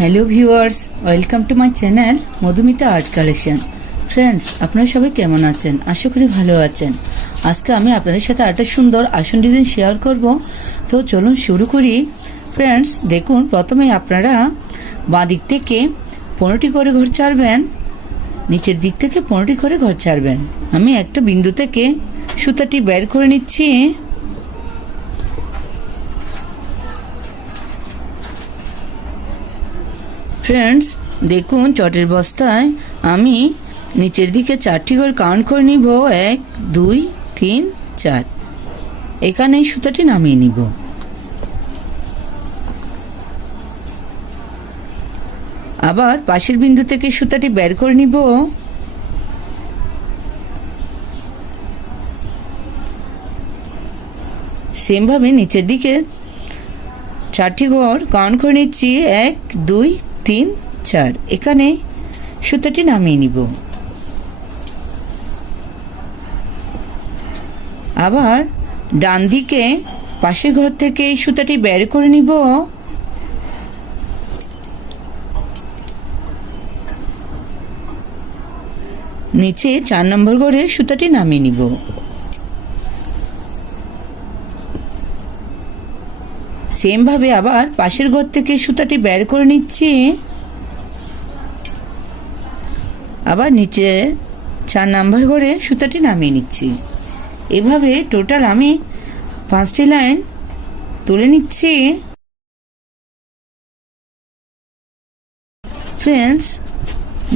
Hello viewers, welcome to my channel Madhumita art collection. Friends, আপনারা সবাই কেমন আছেন? আশা করি ভালো আছেন। আজকে আমি আপনাদের সাথে একটা সুন্দর আসন ডিজাইন শেয়ার করব। তো চলুন শুরু করি। ফ্রেন্ডস, দেখুন, প্রথমে আপনারা বাঁ দিক থেকে 15টি করে ঘর ছাড়বেন, নিচের দিক থেকে 15টি করে ঘর ছাড়বেন। আমি একটা বিন্দু থেকে সুতাটি বের করে নিচ্ছি। ফ্রেন্ডস, দেখুন, চটের বস্তায় আমি নিচের দিকে 4টি ঘর কাউন্ট করে নিব। 1 2 3 4। এখানে সুতাটি নামিয়ে নিব। আবার পাশের বিন্দু থেকে সুতাটি বের করে নিব। সেমভাবে নিচের দিকে 4টি ঘর কাউন্ট করে নিচ্ছি। 1 2 3 4। এখানে সুতাটি নামিয়ে নিব। আবার ডান দিকে পাশের ঘর থেকে এই সুতাটি বের করে নিব। নিচে 4 নম্বর ঘরে সুতাটি নামিয়ে নিব। সেম ভাবে আবার পাশের ঘর থেকে সুতাটি বের করে নিচ্ছি। আবার নিচে 4 নাম্বার ঘরে সুতাটি নামিয়ে নিচ্ছি। এভাবে টোটাল আমি 5টি লাইন তুলে নিচ্ছি। ফ্রেন্ডস,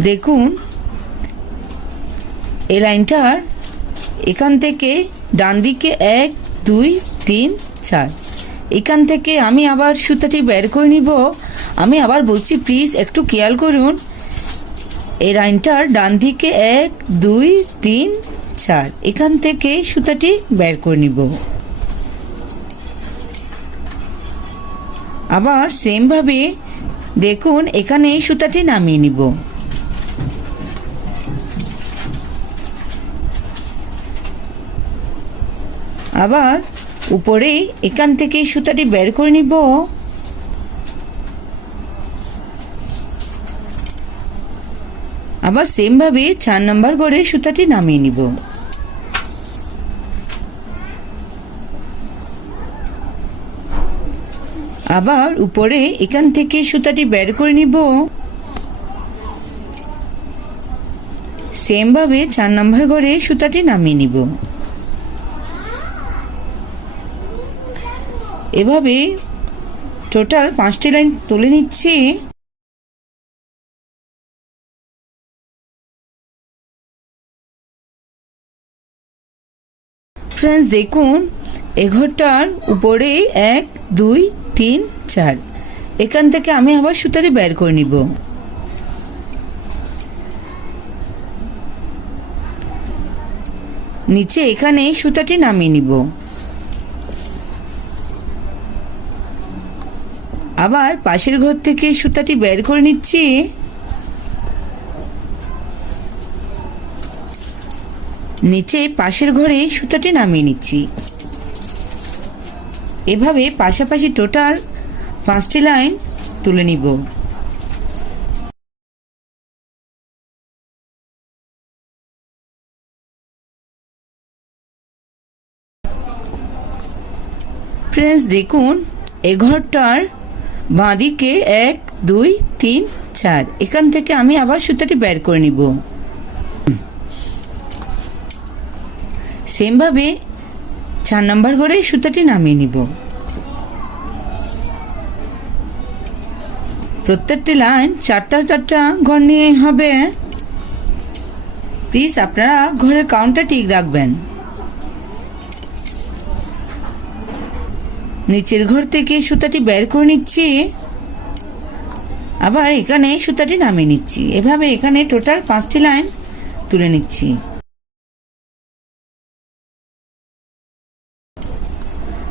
দেখুন, এই লাইনটার এখান থেকে ডান দিকে 1 2 3 4। এখান থেকে আমি আবার সুতাটি বের করে নিব। আমি আবার বলছি, প্লিজ একটু খেয়াল করুন। এই লাইনটার ডান দিকে 1 2 3 4। এখান থেকে সুতাটি বের করে নিব। আবার সেমভাবে দেখুন, এখানে সুতাটি নামিয়ে নিব। আবার উপরে এখান থেকে সুতাটি বের করে নিব। আবার সেম ভাবে 4 নাম্বার ঘরে সুতাটি নামিয়ে নিব। আবার উপরে এখান থেকে সুতাটি বের করে নিব। সেম ভাবে 4 নাম্বার ঘরে সুতাটি নামিয়ে নিব। এভাবে টোটাল 5টি লাইন তুলে নিচ্ছি। ফ্রেন্ডস, দেখুন, এ ঘরটার উপরে 1 2 3 4। এখান থেকে আমি আবার সুতাটি বের করে নিব। নিচে এখানে সুতাটি নামিয়ে নিব। আবার পাশের ঘর থেকে সুতাটি বের করে নিচ্ছি। নিচে পাশের ঘরে সুতাটি নামিয়ে নিচ্ছি। এভাবে পাশাপাশি টোটাল 5টি লাইন তুলে নিব। ফ্রেন্ডস, দেখুন, এ ঘরটার বাঁদিকে 1 2 3 4। এখান থেকে আমি আবার সুতাটি বের করে নিব। সেমভাবে 4 নাম্বার ঘরে সুতাটি নামিয়ে নিব। প্রত্যেকটি লাইন 4টা ঘর নিয়ে হবে। প্লিজ আপনারা ঘরের কাউন্টটা ঠিক রাখবেন। নিচের ঘর থেকে সুতাটি বের করে নিচ্ছি। আবার এখানে সুতাটি নামিয়ে নিচ্ছি। এভাবে এখানে টোটাল 5টি লাইন তুলে নিচ্ছি।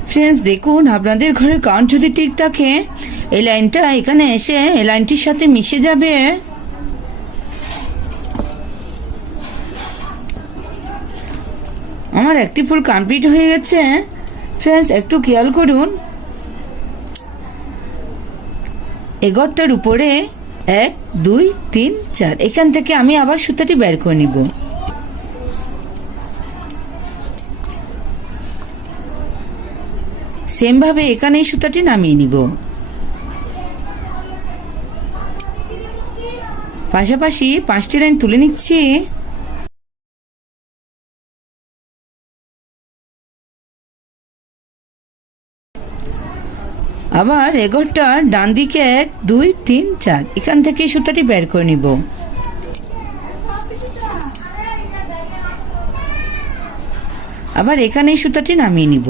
ফ্রেন্ডস, দেখুন, আপনাদের ঘরের কাউন্ট যদি ঠিক থাকে, এই লাইনটা এখানে এসে এই লাইনটির সাথে মিশে যাবে। আমার একটি ফুল কমপ্লিট হয়ে গেছে। ফ্রেন্ডস, একটু খেয়াল করুন, এগরটার উপরে 1 2 3 4 এখান থেকে আমি আবার সুতাটি বের করে নিব। সেম ভাবে এখানে এই সুতাটি নামিয়ে নিব। পাশাপাশি 5টি লাইন তুলে নিচ্ছি। আবার এগরটার ডান দিকে 1 2 3 4 এখান থেকে সুতাটি বের করে নিব। আবার এখানে সুতাটি নামিয়ে নিব।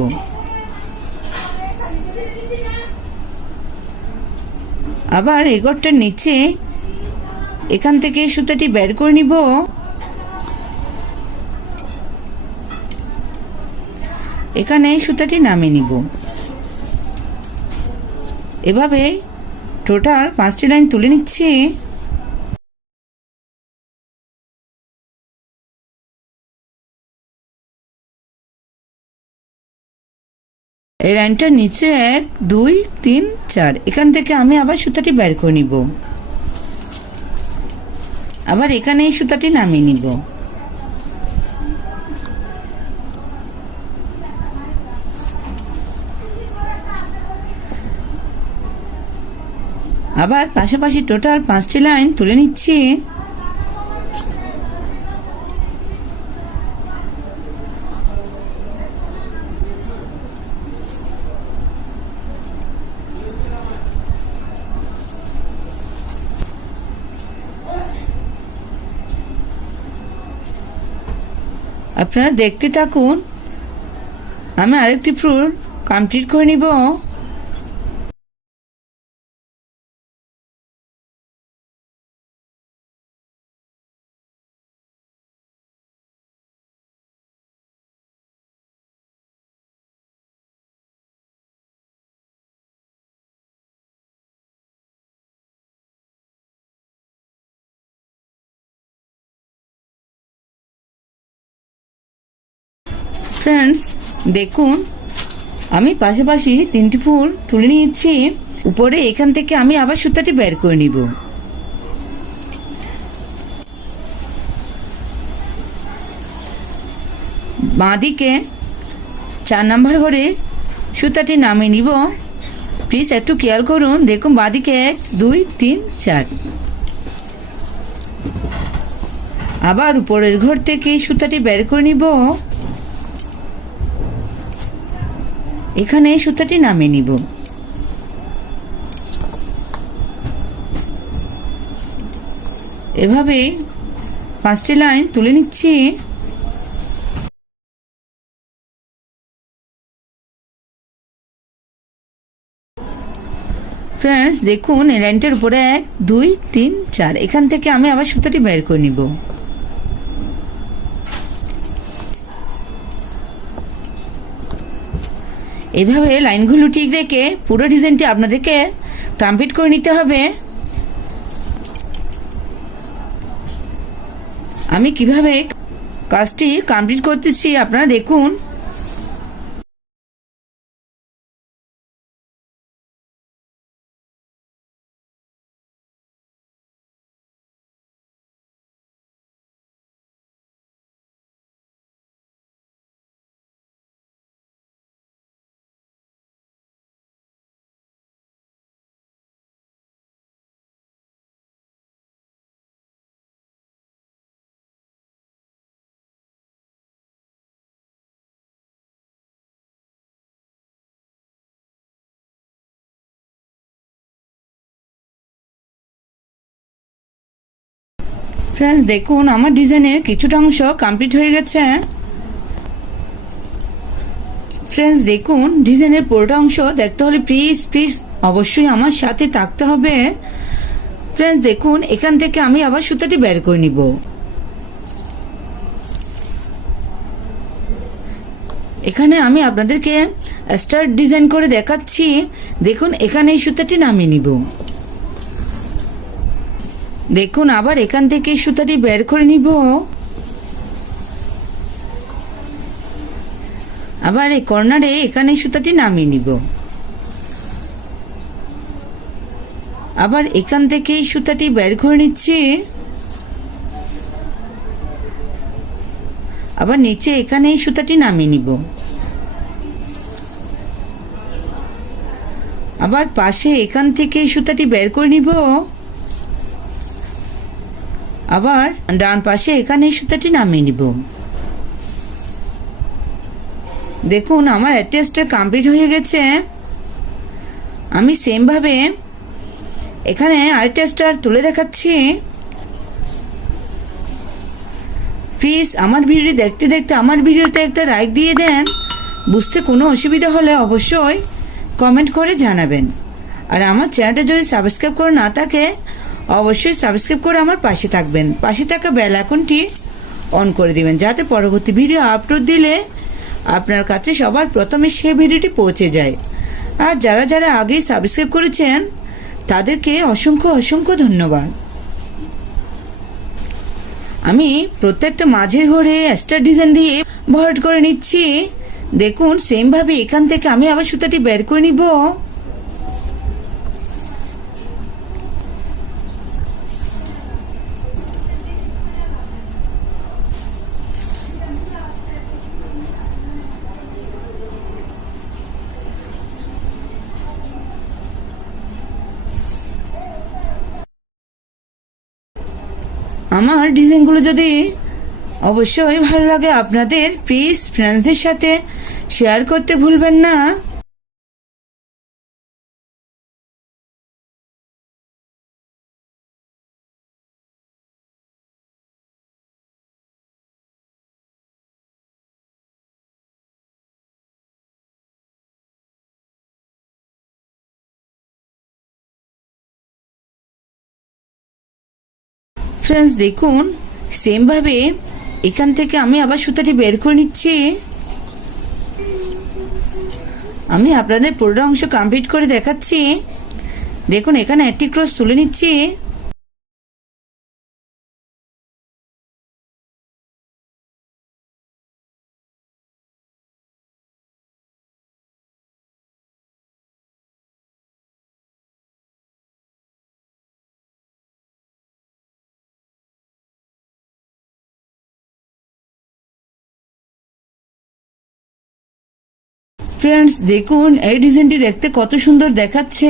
আবার এগরটার নিচে এখান থেকে সুতাটি বের করে নিব। এখানে সুতাটি নামিয়ে নিব। এভাবে টোটাল 5টি লাইন তুলে নিচ্ছি। এই লাইনটার নিচে 1 2 3 4 এখান থেকে আমি আবার সুতাটি বের করে নিব। আবার এখানে এই সুতাটি নামিয়ে নিব। আবার পাশাপাশি টোটাল 5টি লাইন তুলে নিচ্ছি। আপনারা দেখতে থাকুন, আমি আরেকটি ফ্লোর কমপ্লিট করে নিব। ফ্রেন্ডস দেখুন, আমি পাশাপাশি 3টি ফুল তুলে নিয়েছি। উপরে এখান থেকে আমি আবার সুতাটি বের করে নিব। বাঁদিকে 4 নাম্বার ঘরে সুতাটি নামিয়ে নিব। প্লিজ একটু খেয়াল করুন, দেখুন বাঁদিকে 1 2 3 4। আবার উপরের ঘর থেকে সুতাটি বের করে নিব। এখানে সুতাটি নামিয়ে নিব। এভাবে 5টি লাইন তুলে নিচ্ছি। ফ্রেন্ডস দেখুন, এই লাইনটার উপরে 1 2 3 4 এখান থেকে আমি আবার সুতাটি বের করে নিব। এভাবে লাইনগুলো ঠিক রেখে পুরো ডিজাইনটি আপনাদেরকে কমপ্লিট করে নিতে হবে। আমি কিভাবে কাজটি কমপ্লিট করতেছি আপনারা দেখুন। ফ্রেন্ডস দেখুন, আমার ডিজাইনের কিছুটা অংশ কমপ্লিট হয়ে গেছে। ফ্রেন্ডস দেখুন, ডিজাইনের পুরোটা অংশ দেখতে হলে প্লিজ অবশ্যই আমার সাথে থাকতে হবে। ফ্রেন্ডস দেখুন, এখান থেকে আমি আবার সুতাটি বের করে নিব। এখানে আমি আপনাদেরকে স্টার ডিজাইন করে দেখাচ্ছি। দেখুন, এখানে এই সুতাটি নামিয়ে নিব। দেখুন, আবার এখান থেকে সুতাটি বের করে নিব। আবার এই কর্নারে এখানে সুতাটি নামিয়ে নিব। আবার এখান থেকে এই সুতাটি বের করে নিচ্ছি। আবার নিচে এখানে এই সুতাটি নামিয়ে নিব। আবার পাশে এখান থেকে এই সুতাটি বের করে নিব। আবার ডান পাশে এখানে এই সুতাটি নামিয়ে নিব। দেখুন আমার অ্যাটাচটা কমপ্লিট হয়ে গেছে। আমি সেম ভাবে এখানে আরেকটা স্টার তুলে দেখাচ্ছি। প্লিজ আমার ভিডিও দেখতে দেখতে আমার ভিডিওতে একটা লাইক দিয়ে দেন। বুঝতে কোনো অসুবিধা হলে অবশ্যই কমেন্ট করে জানাবেন। আর আমার চ্যানেলটা যদি সাবস্ক্রাইব করে না থাকে অবশ্যই সাবস্ক্রাইব করে আমার পাশে থাকবেন। পাশে থাকা বেল আইকনটি অন করে দিবেন, যাতে পরবর্তী ভিডিও আপলোড দিলে আপনার কাছে সবার প্রথমে সেই ভিডিওটি পৌঁছে যায়। আর যারা যারা আগেই সাবস্ক্রাইব করেছেন তাদেরকে অসংখ্য অসংখ্য ধন্যবাদ। আমি প্রত্যেকটা মাঝের ঘরে স্টার ডিজাইন দিয়ে ভরাট করে নিচ্ছি। দেখুন সেম ভাবে এখান থেকে আমি আবার সুতাটি বের করে নিব। আমার ডিজাইনগুলো যদি অবশ্যই ভালো লাগে আপনাদের, প্লিজ ফ্রেন্ডসদের সাথে শেয়ার করতে ভুলবেন না। ফ্রেন্ডস দেখুন সেম ভাবে এখান থেকে আমি আবার সুতাটি বের করে নিচ্ছি। আমি আপনাদের পুরোটা অংশ কমপ্লিট করে দেখাচ্ছি। দেখুন এখানে একটি ক্রস তুলে নিচ্ছি। ফ্রেন্ডস দেখুন এই ডিজাইনটি দেখতে কত সুন্দর দেখাচ্ছে।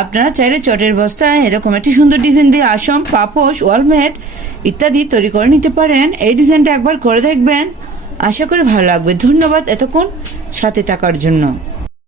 আপনারা চাইলে চটের বস্তায় এরকম একটি সুন্দর ডিজাইন দিয়ে আসম, পাপোশ, ওয়ালমেট ইত্যাদি তৈরি করে নিতে পারেন। এই ডিজাইনটা একবার করে দেখবেন, আশা করি ভালো লাগবে। ধন্যবাদ এতক্ষণ সাথে থাকার জন্য।